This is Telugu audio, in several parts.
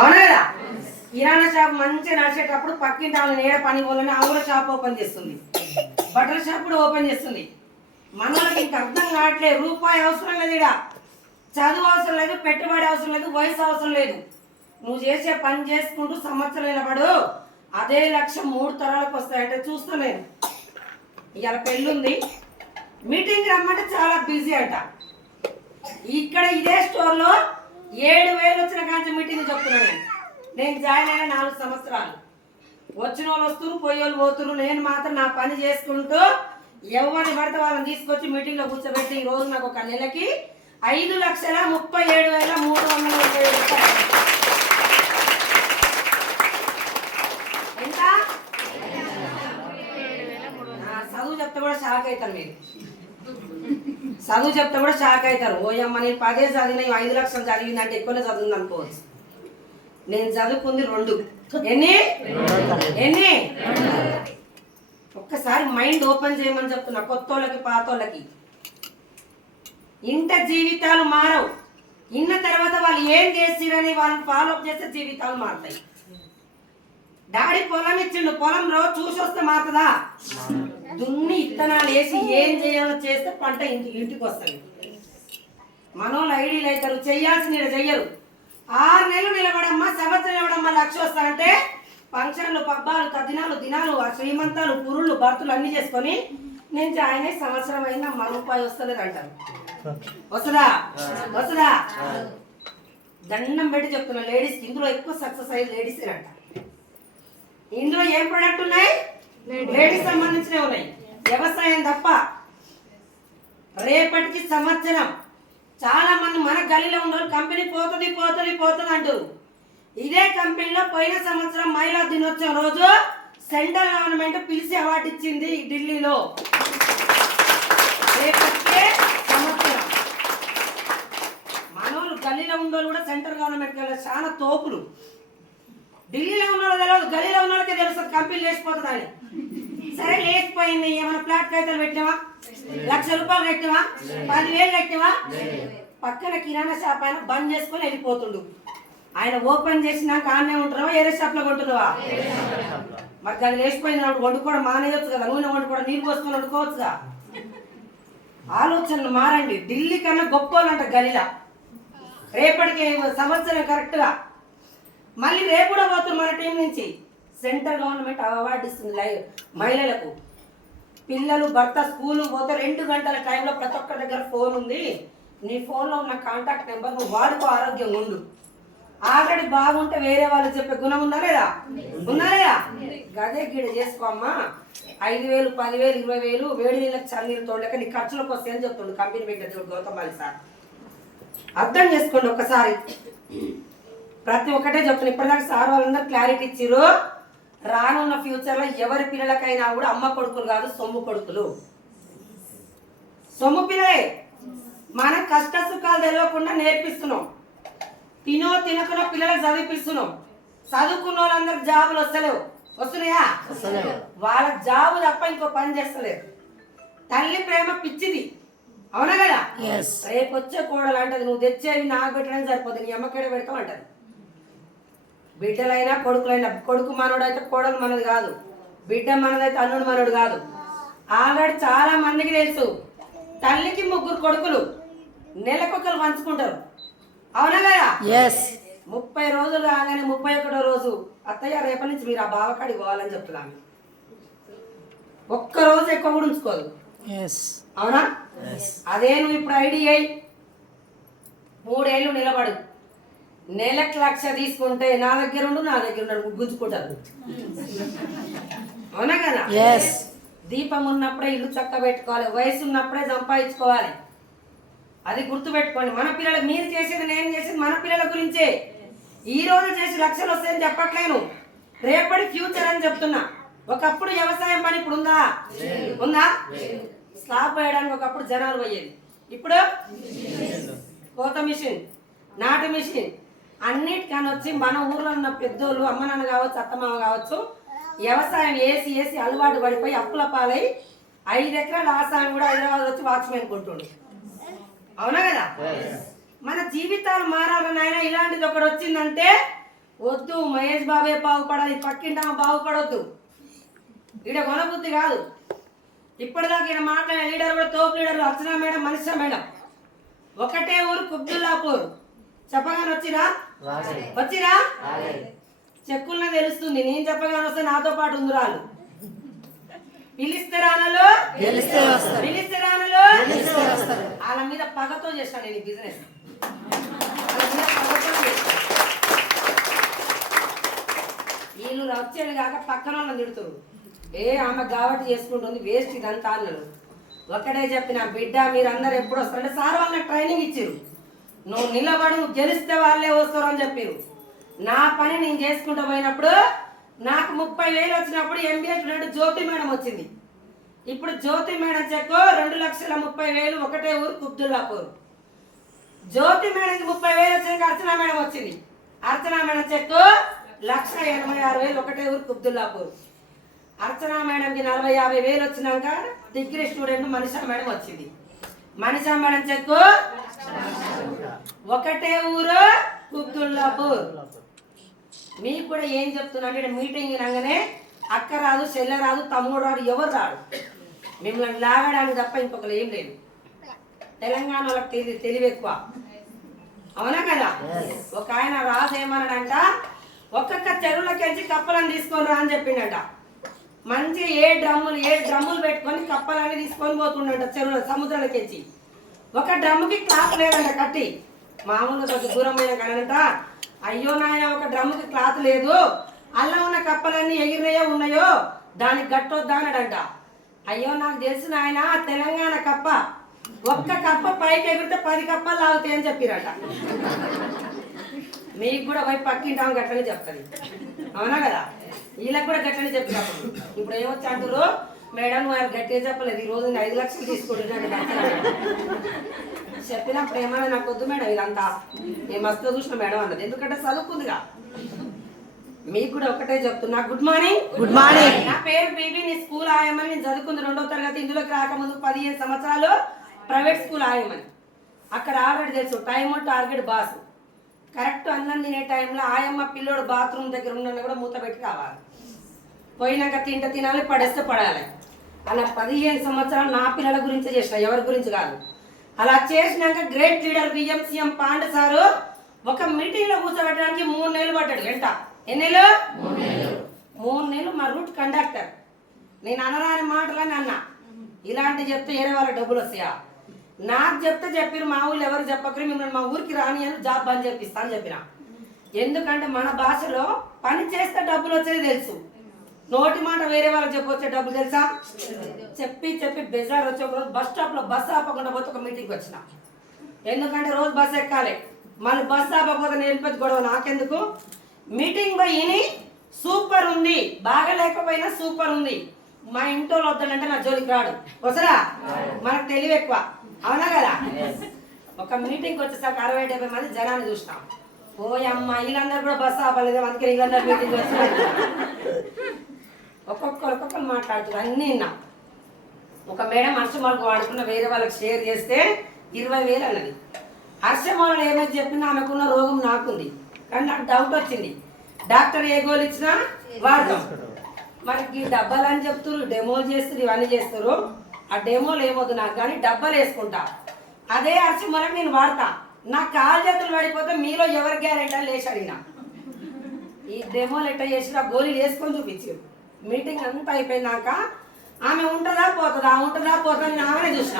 అవునా కదా? కిరాణా షాప్ మంచిగా నడిచేటప్పుడు పక్కింటి ఆమె నేడ పని పోలని ఆమె కూడా షాప్ ఓపెన్ చేస్తుంది, బట్టల షాప్ కూడా ఓపెన్ చేస్తుంది. మనకి ఇంక అర్థం కావట్లేదు. రూపాయి అవసరం లేదు, ఇక్కడ చదువు అవసరం లేదు, పెట్టుబడి అవసరం లేదు, వయసు అవసరం లేదు. నువ్వు చేసే పని చేసుకుంటూ సంవత్సరం నిలబడు, అదే లక్ష్యం 3 తరాలకు వస్తాయంటే చూస్తా. నేను ఇవాళ పెళ్ళుంది, మీటింగ్ రమ్మంటే చాలా బిజీ అంట. ఇక్కడ ఇదే స్టోర్లో 7,000 వచ్చిన కాంచి మీటింగ్ చెప్తున్నాను. నేను జాయిన్ అయిన 4 సంవత్సరాలు. వచ్చిన వాళ్ళు వస్తున్నారు, పోయేవాళ్ళు పోతున్నారు. నేను మాత్రం నా పని చేసుకుంటూ ఎవరిని పడితే వాళ్ళని తీసుకొచ్చి మీటింగ్లో కూర్చోబెట్టి ఈరోజు నాకు ఒక నెలకి 5,37,330 రూపాయలు. ఎంత? చదువు చెప్తే కూడా షాక్ అవుతారు మీరు. చదువు చెప్తే కూడా షాక్ అవుతారు. ఓయమ్మ నేను 10 చదివిన 5 లక్షలు చదివిందంటే ఎక్కువనే చదివింది అనుకోవచ్చు. నేను చదువుకుంది 2. ఎన్ని? ఒక్కసారి మైండ్ ఓపెన్ చేయమని చెప్తున్నా కొత్త వాళ్ళకి పాత వాళ్ళకి. ఇంత జీవితాలు మారవు. ఇన్న తర్వాత వాళ్ళు ఏం చేసిరని వాళ్ళని ఫాలోఅప్ చేస్తే జీవితాలు మారుతాయి. డాడీ పొలం ఇచ్చిండు, పొలం రోజు చూసి వస్తే మారుతుందా? దున్ని ఇత్తనాలు వేసి ఏం చేయాలో చేస్తే పంట ఇంటికి వస్తుంది. మనోళ్ళు ఐడియాలు అవుతారు, చెయ్యాల్సిన చెయ్యరు. 6 నెలలు నిలబడమ్మా, సంవత్సరం నిలబడమ్మా, 1,00,000 వస్తారంటే ఫంక్షన్లు, పబ్బాలు, తద్దినాలు, దినాలు, శ్రీమంతాలు, పురుళ్ళు, భర్తలు అన్ని చేసుకొని నేను జాయిన్ అయ్యి సంవత్సరం అయినా రూపాయి వస్తలేదు అంటారు. వస్తుందా? వస్తుందా? దండం పెట్టి చెప్తున్నా లేడీస్కి, ఇందులో ఎక్కువ సక్సెస్ అయ్యేది లేడీస్ అంట. ఇందులో ఏం ప్రొడక్ట్ ఉన్నాయి? లేడీస్ సంబంధించినవి ఉన్నాయి, వ్యవసాయం తప్ప. రేపటికి సంవత్సరం చాలా మంది మన గల్లీలో ఉన్నారు, కంపెనీ పోతుంది పోతుంది పోతుంది అంటారు. ఇదే కంపెనీలో పోయిన సంవత్సరం మహిళా దినోత్సవం రోజు సెంట్రల్ గవర్నమెంట్ పిలిచి అవార్డు ఇచ్చింది ఢిల్లీలో. రేపటికే సంవత్సరం. మనోళ్ళు గల్లీలో ఉండోళ్ళు కూడా సెంట్రల్ గవర్నమెంట్ చాలా తోపులు. ఢిల్లీలో ఉన్నోళ్ళు తెలియదు, గల్లీలో ఉన్న వాళ్ళకే తెలుస్తుంది కంపెనీ లేచిపోతుందని. సరే లేచిపోయింది, ఏమైనా ప్లాట్ కాగితాలు పెట్టినావా? 1,00,000 రూపాయలు కట్టివా? 10,000 కట్టివా? పక్కన కిరాణా షాప్ ఆయన బంద్ చేసుకొని వెళ్ళిపోతుండు. ఆయన ఓపెన్ చేసినాక ఆనే ఉంటున్నావా, వేరే షాప్లో కొంటున్నావా? మరి అది లేచిపోయింది వండుకోవడం మానేయచ్చు కదా, నూనె వండుకోవడం, నీరు పోసుకొని వండుకోవచ్చుగా. ఆలోచనలు మారండి. ఢిల్లీ కన్నా గొప్పలంట గలీలా. రేపటికి సంవత్సరం కరెక్ట్గా మళ్ళీ రేపు కూడా పోతుంది మన టీం నుంచి. సెంట్రల్ గవర్నమెంట్ అవార్డు ఇస్తుంది మహిళలకు. పిల్లలు భర్త స్కూలు పోతే 2 గంటల టైంలో ప్రతి ఒక్కరి దగ్గర ఫోన్ ఉంది. నీ ఫోన్లో ఉన్న కాంటాక్ట్ నెంబర్ నువ్వు వాడుకో, ఆరోగ్యంగా ఉండు. ఆల్రెడీ బాగుంటే వేరే వాళ్ళు చెప్పే గుణం ఉందా లేదా? ఉందా లేదా? గదే గిడ చేసుకో అమ్మా. 5,000, 10,000, 20,000 వేడి నీళ్ళకి చన్నీళ్ళు తోడలేక నీ ఖర్చులకు వస్తాయని చెప్తుండు కంపెనీ పెట్టిన గౌతమ్ బాలి సార్. అర్థం చేసుకోండి ఒక్కసారి. ప్రతి ఒక్కటే చెప్తున్నా. ఇప్పటిదాకా సార్ వాళ్ళందరూ క్లారిటీ ఇచ్చిర్రు. రానున్న ఫ్యూచర్లో ఎవరి పిల్లలకైనా కూడా అమ్మ కొడుకులు కాదు, సొమ్ము కొడుకులు. సొమ్ము పిల్లలే. మన కష్ట సుఖాలు తెలియకుండా నేర్పిస్తున్నాం. తినో తినకునో పిల్లలకు చదివిపిస్తున్నాం. చదువుకున్న వాళ్ళందరికి జాబులు వస్తలేవు. వస్తున్నాయా? వాళ్ళ జాబు తప్ప ఇంకో పని చేస్తలేరు. తల్లి ప్రేమ పిచ్చిది, అవునా కదా? రేపు వచ్చే కోడలు అంటది నువ్వు తెచ్చేవి నాకు పెట్టడానికి సరిపోతుంది, నీ అమ్మకేడ పెడతావు అంటది. బిడ్డలైనా కొడుకులైనా, కొడుకు మనోడు అయితే కోడలు మనది కాదు, బిడ్డ మనదైతే అల్లుడు మనోడు కాదు. ఆల్రెడీ చాలా మందికి తెలుసు. తల్లికి 3 కొడుకులు, నెలకొకరు పంచుకుంటారు, అవునా కదా? 30 రోజులు కాగానే 31వ రోజు అత్తయ్య రేపటి నుంచి మీరు ఆ బావకాడికి పోవాలని చెప్తున్నాను. ఒక్కరోజు ఎక్కువ కూడా ఉంచుకోదు, అవునా? అదే నువ్వు ఇప్పుడు ఐడియా అయ్యి 3 ఏళ్ళు నిలబడు, నెలకు 1,00,000 తీసుకుంటే నా దగ్గర ఉండు, నా దగ్గర ఉండు, గుంజుకుంటారు, అవునా కదా? దీపం ఉన్నప్పుడే ఇల్లు చక్క పెట్టుకోవాలి, వయసు ఉన్నప్పుడే సంపాదించుకోవాలి. అది గుర్తుపెట్టుకోండి. మన పిల్లలకు మీరు చేసేది, నేను చేసేది మన పిల్లల గురించే. ఈ రోజు చేసి 1,00,000 వస్తాయని చెప్పట్లేను, రేపటి ఫ్యూచర్ అని చెప్తున్నా. ఒకప్పుడు వ్యవసాయం పని ఇప్పుడు ఉందా? ఉందా? స్లాబ్ వేయడానికి ఒకప్పుడు జనాలు పోయేది, ఇప్పుడు కోత మిషన్, నాటు మిషన్, అన్నిటికని వచ్చి మన ఊర్లో ఉన్న పెద్దోళ్ళు, అమ్మ నాన్న కావచ్చు, అత్తమామ కావచ్చు, వ్యవసాయం వేసి వేసి అలవాటు పడిపోయి అప్పుల పాలై 5 ఎకరాల ఆసాయం కూడా హైదరాబాద్ వచ్చి వాచ్మెన్ కొంటుండు, అవునా కదా? మన జీవితాలు మారాలని ఆయన ఇలాంటిది ఒకటి వచ్చిందంటే వద్దు, మహేష్ బాబే బాగుపడాలి, పక్కింటమ్మ బాగుపడొద్దు. ఈడ కొనబుద్ధి కాదు. ఇప్పటిదాకా ఈయన మాట్లాడిన లీడర్ కూడా తోపు లీడర్ అర్చనా మేడం, మనీషా మేడం. ఒకటే ఊరు కుబ్దుల్లాపూర్. చెప్పగానే వచ్చిరా? చెక్కుల్లో తెలుస్తుంది. నేను చెప్పగానే వస్తే నాతో పాటు ఉందిరాలు. పిలిస్తే రానలు, పిలిస్తే రానలు. వాళ్ళ మీద పగతో చేస్తాను నేను ఈ బిజినెస్. వీళ్ళు వచ్చేది కాక పక్కన వాళ్ళని తిడుతున్నారు. ఆమె కాబట్టి చేసుకుంటుంది, వేస్ట్ ఇదంతా అన్నారు. ఒకటే చెప్పిన బిడ్డ మీరందరూ ఎప్పుడు వస్తారంటే సార్ వాళ్ళకి ట్రైనింగ్ ఇచ్చారు. నువ్వు నిలబడి నువ్వు గెలిస్తే వాళ్ళే వస్తారు అని చెప్పారు. నా పని నేను చేసుకుంటూ పోయినప్పుడు నాకు 30,000 వచ్చినప్పుడు ఎంబీఏ స్టూడెంట్ జ్యోతి మేడం వచ్చింది. ఇప్పుడు జ్యోతి మేడం చెక్కు 2,30,000 ఒకటే ఊరు కుబ్దుల్లాపూర్. జ్యోతి మేడంకి 30,000 వచ్చాక అర్చనా మేడం వచ్చింది. అర్చనా మేడం చెక్కు 1,86,000 ఒకటే ఊరు కుబ్దుల్లాపూర్. అర్చనా మేడంకి 40,000-50,000 వచ్చినాక డిగ్రీ స్టూడెంట్ మనీషా మేడం వచ్చింది. మనీషా మేడం చెక్కు ఒకటే ఊరు కుబ్దుల్లాపూర్. మీకు కూడా ఏం చెప్తున్నా అంటే మీటింగ్ అనగానే అక్క రాదు, చెల్లె రాదు, తమ్ముడు రాడు, ఎవరు రాడు. మిమ్మల్ని లాగడానికి తప్ప ఇంకొకరు ఏం లేదు. తెలంగాణ వాళ్ళకి తెలివి ఎక్కువ, అవునా కదా? ఒక ఆయన రాజు ఏమన్నాడంట, ఒక్కొక్క చెరువులకెంచి కప్పలను తీసుకొని రా అని చెప్పిండట. మంచి 7 డ్రమ్ములు పెట్టుకొని కప్పలన్నీ తీసుకొని పోతుండట చెరువుల సముద్రాలకెంచి. ఒక డ్రమ్ముకి క్లాత్ లేదంట కట్టి. మామూలుగా కొంచెం దూరం పోయిన కానంట, అయ్యో నాయన ఒక డ్రమ్ముకి క్లాత్ లేదు, అల్ల ఉన్న కప్పలన్నీ ఎగిరినాయో ఉన్నాయో దానికి గట్టొద్దా అన్నాడంట. అయ్యో నాకు తెలుసు నాయన, తెలంగాణ కప్ప ఒక్క కప్ప పైకి ఎగిరితే 10 కప్పలు లాగుతాయి అని చెప్పిరట. మీకు కూడా పోయి పక్కింటాం గట్టని చెప్తుంది, అవునా కదా? వీళ్ళకి కూడా గట్టని చెప్పినప్పుడు ఇప్పుడు ఏమొచ్చి అంటారు, మేడం వాళ్ళు గట్టిగా చెప్పలేదు, ఈ రోజు 5 లక్షలు తీసుకుంటున్నాడు చెప్పినప్పుడు ఏమన్నా నాకు వద్దు మేడం ఇదంతా నేను మస్తు చూసిన మేడం అన్నది. ఎందుకంటే చదువుకుందిగా. మీకు కూడా ఒకటే చెప్తున్నా, గుడ్ మార్నింగ్. Good morning. నా పేరు బీబీ, నీ స్కూల్ ఆయమని. నేను చదువుకుంది 2వ తరగతి. ఇందులోకి రాకముందు 15 సంవత్సరాలు ప్రైవేట్ స్కూల్ ఆయమని. అక్కడ ఆల్రెడీ తెలుసు టైము టార్గెట్ బాస్. కరెక్ట్ అన్నం తినే టైంలో ఆయమ్మ పిల్లోడు బాత్రూమ్ దగ్గర ఉన్న కూడా మూత పెట్టి కావాలి. పోయినాక తినాలి, పడేస్తే పడాలి. అలా 15 సంవత్సరాలు నా పిల్లల గురించి చేసిన, ఎవరి గురించి కాదు. అలా చేసినాక గ్రేట్ లీడర్ విఎంసీఎం పాండే సారు ఒక మీటింగ్లో కూర్చోబెట్టడానికి 3 నెలలు పడ్డాడు. ఎంత? ఎన్ని నెలలు? 3 నెలలు. మా రూట్ కండక్టర్. నేను అనరాని మాటలని అన్నా, ఇలాంటి చెప్తే వేరే వాళ్ళకి డబ్బులు వస్తాయా? నాకు చెప్తే చెప్పిరు, మా ఊళ్ళు ఎవరు చెప్పకరు, మిమ్మల్ని మా ఊరికి రాని అని జాబ్ బంద్ చేపిస్తా అని చెప్పిన. ఎందుకంటే మన భాషలో పని చేస్తే డబ్బులు వచ్చేది తెలుసు, నోటి మాట వేరే వాళ్ళకి చెప్పొచ్చే డబ్బులు తెలుసా? చెప్పి బెజార్ వచ్చి ఒక రోజు బస్ స్టాప్లో బస్సు ఆపకుండా పోతే ఒక మీటింగ్కి వచ్చిన. ఎందుకంటే రోజు బస్సు ఎక్కాలి, మళ్ళీ బస్సు ఆపకపోతే నేను వెళ్ళిపోతే గొడవ నాకెందుకు. మీటింగ్ పోయి సూపర్ ఉంది, బాగా లేకపోయినా సూపర్ ఉంది, మా ఇంట్లో వద్దంటే నా జోలికి రాడు, వసరా? మనకు తెలివి ఎక్కువ, అవునా కదా? ఒక మీటింగ్కి వచ్చేసరికి 60-70 మంది జనాన్ని చూసినాం. ఓయమ్మ, వీళ్ళందరూ కూడా బస్సు ఆపలేదు, అందుకే వీళ్ళందరూ మీటింగ్ వచ్చిన. ఒక్కొక్కరు మాట్లాడుతున్నారు, అన్నీ విన్నా. ఒక మేడం హర్షమాలకు వాడుకున్న వేరే వాళ్ళకి షేర్ చేస్తే 20,000 అన్నది. హర్షమాలను ఏమైతే చెప్పినా ఆమెకున్న రోగం నాకుంది, కానీ నాకు డౌట్ వచ్చింది. డాక్టర్ ఏ గోలు ఇచ్చినా వాడతాం. మనకి డబ్బాలు అని చెప్తారు, డెమోలు చేస్తారు, ఇవన్నీ చేస్తారు. ఆ డెమోలు ఏమవుతుంది నాకు, కానీ డబ్బాలు వేసుకుంటా. అదే హర్షమాలను నేను వాడతా. నా కాలు చేతులు పడిపోతే మీలో ఎవరి గ్యారెంటీ అని లేచి అడిగినా. ఈ డెమోలు ఎట్లా చేసి ఆ గోళీలు వేసుకొని చూపించారు. మీటింగ్ అంతా అయిపోయినాక ఆమె ఉంటుందా పోతుందా నేను ఆమెనే చూసిన.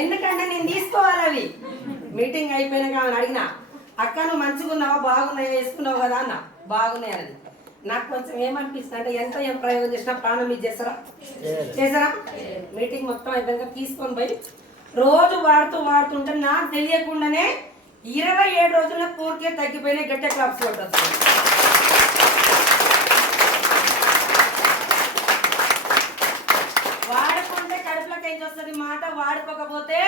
ఎందుకంటే నేను తీసుకోవాలి అవి. మీటింగ్ అయిపోయినాక ఆమెను అడిగిన, అక్క నువ్వు మంచిగా ఉన్నావా, బాగున్నాయా, వేసుకున్నావు కదా అన్న. బాగున్నాయి అన్నది. నాకు కొంచెం ఏమనిపిస్తుంది అంటే, ఎంత ఏం ప్రయోగం చేసినా ప్రాణం ఇది చేసారా? మీటింగ్ మొత్తం అయిపోయాక తీసుకొని పోయి రోజు వాడుతుంటే నాకు తెలియకుండానే 27 రోజుల్లో పూర్తిగా తగ్గిపోయినాయి. గట్టే క్లాప్స్ కొట్టచ్చు. వాడుకుంటే కడుపులోకి ఏం వస్తుంది మాట, వాడుకోకపోతే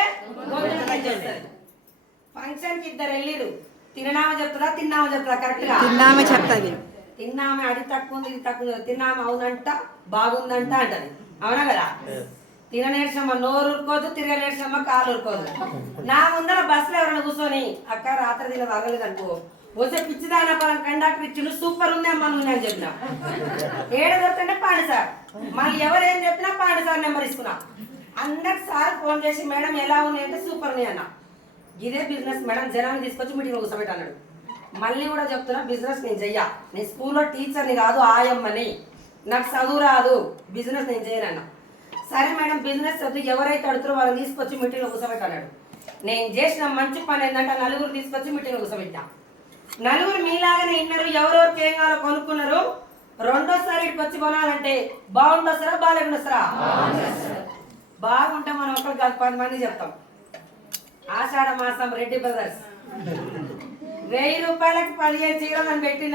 ఫంక్షన్ కి 2 వెళ్ళిరు. తిన్నామా చెప్తుందా కరెక్ట్ గా? తిన్నామే చెప్తాది. తిన్నామే, అది తక్కువ ఉంది, ఇది తక్కువ. తిన్నామా అవునంట, బాగుందంట అంటది, అవునా కదా? తిననేర్చమ్మ నోరు ఊరుకోదు, తిరగనేర్చమ్మ కాలు ఊరుకోదు. నా ముందర బస్సులో ఎవరైనా కూర్చొని, అక్క రాత్రి తిన అరగలేదు అనుకో, వస్తే పిచ్చిదాన పరం కండక్టర్ ఇచ్చిండు సూపర్ ఉంది అమ్మా నువ్వు అని చెప్పిన ఏడ దొరుకుతుంటే పాండి సార్ మళ్ళీ ఎవరేం చెప్పినా పాండి సార్ నెంబర్ ఇస్తున్నా అందరికి సార్ ఫోన్ చేసి మేడం ఎలా ఉంది అంటే సూపర్ ఉంది అన్న ఇదే బిజినెస్ మేడం జనాన్ని తీసుకొచ్చి మీటింగ్ కూర్చోబెట్టి అన్నాడు మళ్ళీ కూడా చెప్తున్నా బిజినెస్ నేను చెయ్యా నేను స్కూల్లో టీచర్ని కాదు ఆయమ్మని నాకు చదువు రాదు బిజినెస్ నేను చేయనన్నా సరే మేడం బిజినెస్ చదువు ఎవరైతే అడుగుతారో వాళ్ళని తీసుకొచ్చి మీటింగ్లో కూర్చోబెట్టి అన్నాడు నేను చేసిన మంచి పని ఏంటంటే నలుగురు తీసుకొచ్చి మీటింగ్లో కూర్చోబెట్టా నలుగురు మీలాగానే విన్నారు ఎవరెవరికి ఏం కావాలో కొనుక్కున్నారు రెండోసారి ఇక్కడికి వచ్చి కొనాలంటే బాగుండొస్తారా బాగాలేకుండా బాగుంటే మనం ఒకరికి 10 మంది చెప్తాం ఆషాఢ మాసం రెడ్డి బ్రదర్స్ 1000 రూపాయలకి 15 చీరలు అని పెట్టిన